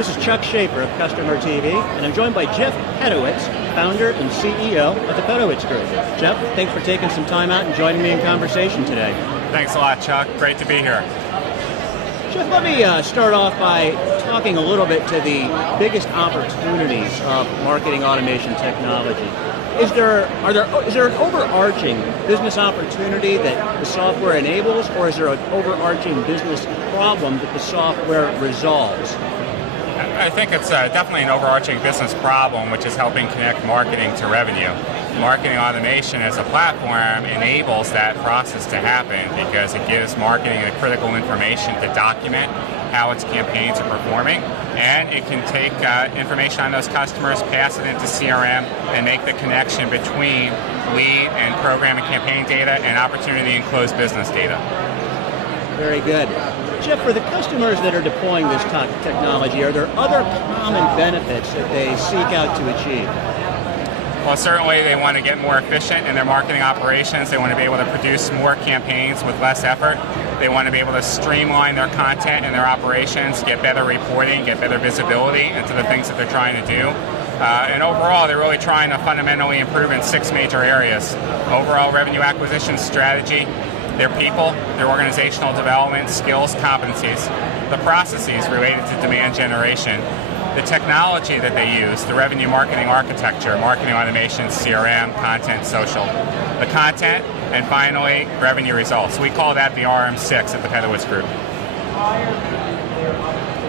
This is Chuck Schaefer of Customer TV, and I'm joined by Jeff Pedowitz, founder and CEO of the Pedowitz Group. Jeff, thanks for taking some time out and joining me in conversation today. Thanks a lot, Chuck. Great to be here. Jeff, let me start off by talking a little bit to the biggest opportunities of marketing automation technology. Is there an overarching business opportunity that the software enables, or is there an overarching business problem that the software resolves? I think it's definitely an overarching business problem, which is helping connect marketing to revenue. Marketing automation as a platform enables that process to happen because it gives marketing the critical information to document how its campaigns are performing, and it can take information on those customers, pass it into CRM, and make the connection between lead and program and campaign data and opportunity and closed business data. Very good. Jeff, for the customers that are deploying this technology, are there other common benefits that they seek out to achieve? Well, certainly they want to get more efficient in their marketing operations. They want to be able to produce more campaigns with less effort. They want to be able to streamline their content and their operations, get better reporting, get better visibility into the things that they're trying to do. And overall, they're really trying to fundamentally improve in 6 major areas. Overall revenue acquisition strategy, their people, their organizational development, skills, competencies, the processes related to demand generation, the technology that they use, the revenue marketing architecture, marketing automation, CRM, content, social, the content, and finally, revenue results. We call that the RM6 at the Pedowitz Group.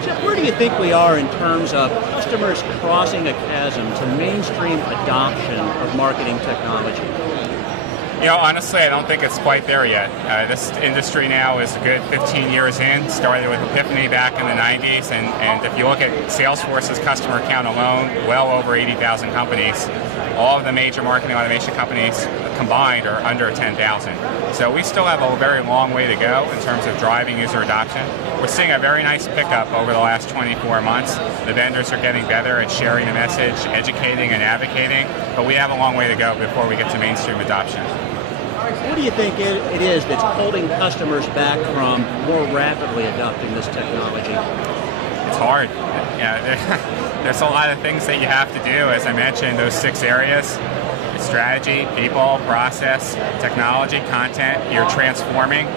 Jeff, where do you think we are in terms of customers crossing a chasm to mainstream adoption of marketing technology? You know, honestly, I don't think it's quite there yet. This industry now is a good 15 years in. Started with Epiphany back in the 90s, and if you look at Salesforce's customer count alone, well over 80,000 companies. All of the major marketing automation companies combined are under 10,000. So we still have a very long way to go in terms of driving user adoption. We're seeing a very nice pickup over the last 24 months. The vendors are getting better at sharing the message, educating and advocating, but we have a long way to go before we get to mainstream adoption. What do you think it is that's holding customers back from more rapidly adopting this technology? It's hard. Yeah, there's a lot of things that you have to do, as I mentioned, those 6 areas. Strategy, people, process, technology, content. You're transforming.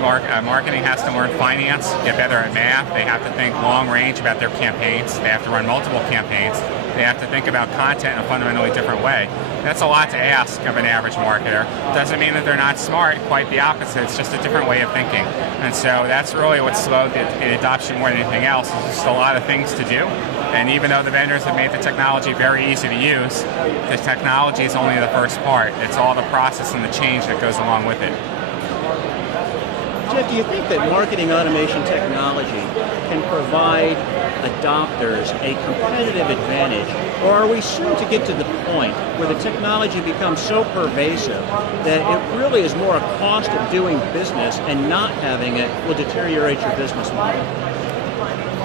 Marketing has to learn finance, get better at math. They have to think long range about their campaigns. They have to run multiple campaigns. They have to think about content in a fundamentally different way. That's a lot to ask of an average marketer. Doesn't mean that they're not smart, quite the opposite. It's just a different way of thinking. And so that's really what slowed the adoption more than anything else. There's just a lot of things to do. And even though the vendors have made the technology very easy to use, the technology is only the first part. It's all the process and the change that goes along with it. Jeff, do you think that marketing automation technology can provide adopters a competitive advantage, or are we soon to get to the point where the technology becomes so pervasive that it really is more a cost of doing business, and not having it will deteriorate your business model?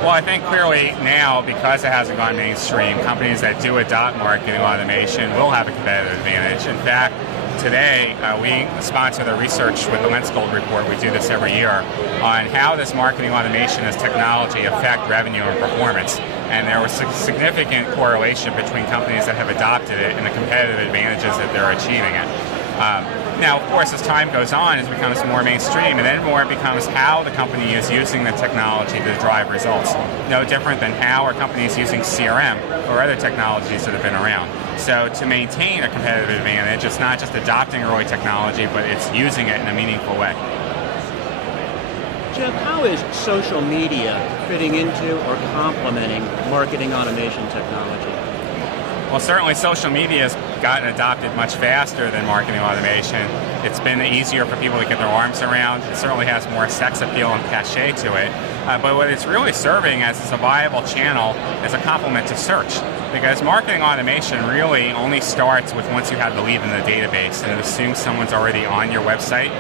Well, I think clearly now, because it hasn't gone mainstream, companies that do adopt marketing automation will have a competitive advantage. In fact, today, we sponsor the research with the Lens Gold report. We do this every year on how does marketing automation as technology affect revenue and performance. And there was a significant correlation between companies that have adopted it and the competitive advantages that they're achieving it. Now, of course, as time goes on, it becomes more mainstream, and then more it becomes how the company is using the technology to drive results. No different than how a company is using CRM or other technologies that have been around. So to maintain a competitive advantage, it's not just adopting early technology, but it's using it in a meaningful way. Jeff, how is social media fitting into or complementing marketing automation technology? Well, certainly social media has gotten adopted much faster than marketing automation. It's been easier for people to get their arms around. It certainly has more sex appeal and cachet to it. But what it's really serving as is a viable channel as a complement to search. Because marketing automation really only starts with once you have the lead in the database, and it assumes someone's already on your website,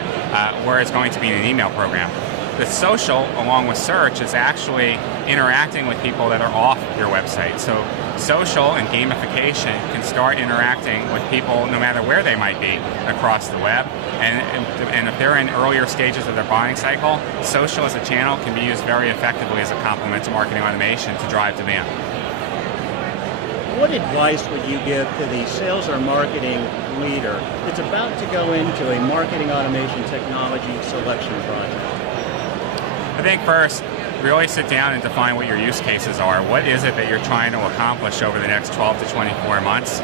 where it's going to be in an email program. The social, along with search, is actually interacting with people that are off your website. So social and gamification can start interacting with people no matter where they might be across the web. And if they're in earlier stages of their buying cycle, social as a channel can be used very effectively as a complement to marketing automation to drive demand. What advice would you give to the sales or marketing leader that's about to go into a marketing automation technology selection project? I think first, really sit down and define what your use cases are. What is it that you're trying to accomplish over the next 12 to 24 months?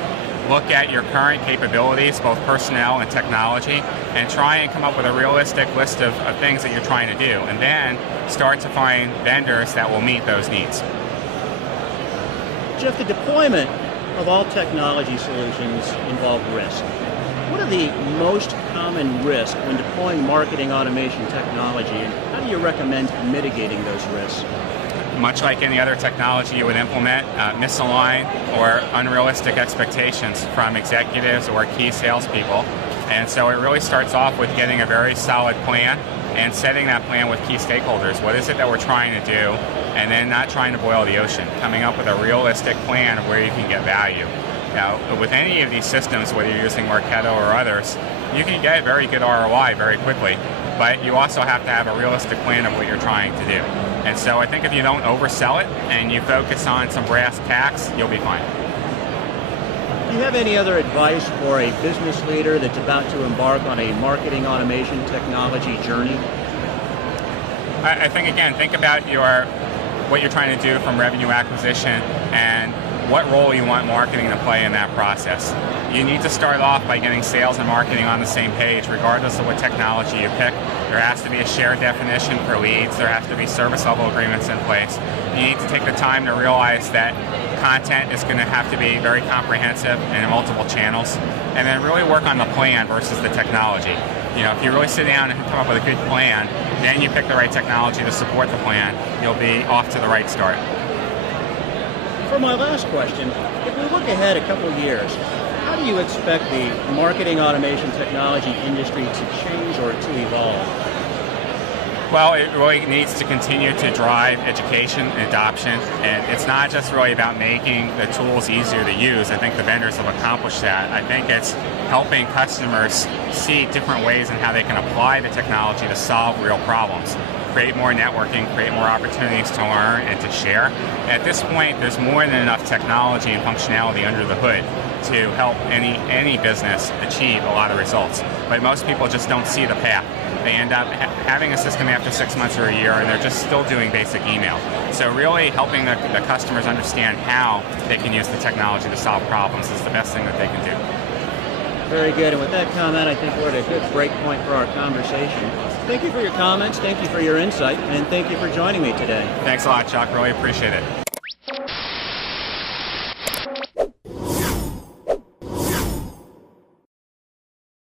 Look at your current capabilities, both personnel and technology, and try and come up with a realistic list of things that you're trying to do. And then start to find vendors that will meet those needs. Jeff, the deployment of all technology solutions involve risk. What are the most common risks when deploying marketing automation technology, and how do you recommend mitigating those risks? Much like any other technology you would implement, misaligned or unrealistic expectations from executives or key salespeople. And so it really starts off with getting a very solid plan and setting that plan with key stakeholders. What is it that we're trying to do? And then not trying to boil the ocean, coming up with a realistic plan of where you can get value. Now, with any of these systems, whether you're using Marketo or others, you can get very good ROI very quickly, but you also have to have a realistic plan of what you're trying to do. And so I think if you don't oversell it and you focus on some brass tacks, you'll be fine. Do you have any other advice for a business leader that's about to embark on a marketing automation technology journey? I think, again, think about what you're trying to do from revenue acquisition and what role you want marketing to play in that process. You need to start off by getting sales and marketing on the same page, regardless of what technology you pick. There has to be a shared definition for leads. There has to be service level agreements in place. You need to take the time to realize that content is going to have to be very comprehensive and in multiple channels, and then really work on the plan versus the technology. If you really sit down and come up with a good plan, then you pick the right technology to support the plan, you'll be off to the right start. For my last question, if we look ahead a couple of years, how do you expect the marketing automation technology industry to change or to evolve? Well, it really needs to continue to drive education and adoption, and it's not just really about making the tools easier to use. I think the vendors have accomplished that. I think it's helping customers see different ways in how they can apply the technology to solve real problems. Create more networking, create more opportunities to learn and to share. At this point, there's more than enough technology and functionality under the hood to help any business achieve a lot of results. But most people just don't see the path. They end up having a system after 6 months or a year, and they're just still doing basic email. So really helping the customers understand how they can use the technology to solve problems is the best thing that they can do. Very good. And with that comment, I think we're at a good break point for our conversation. Thank you for your comments, thank you for your insight, and thank you for joining me today. Thanks a lot, Chuck. Really appreciate it.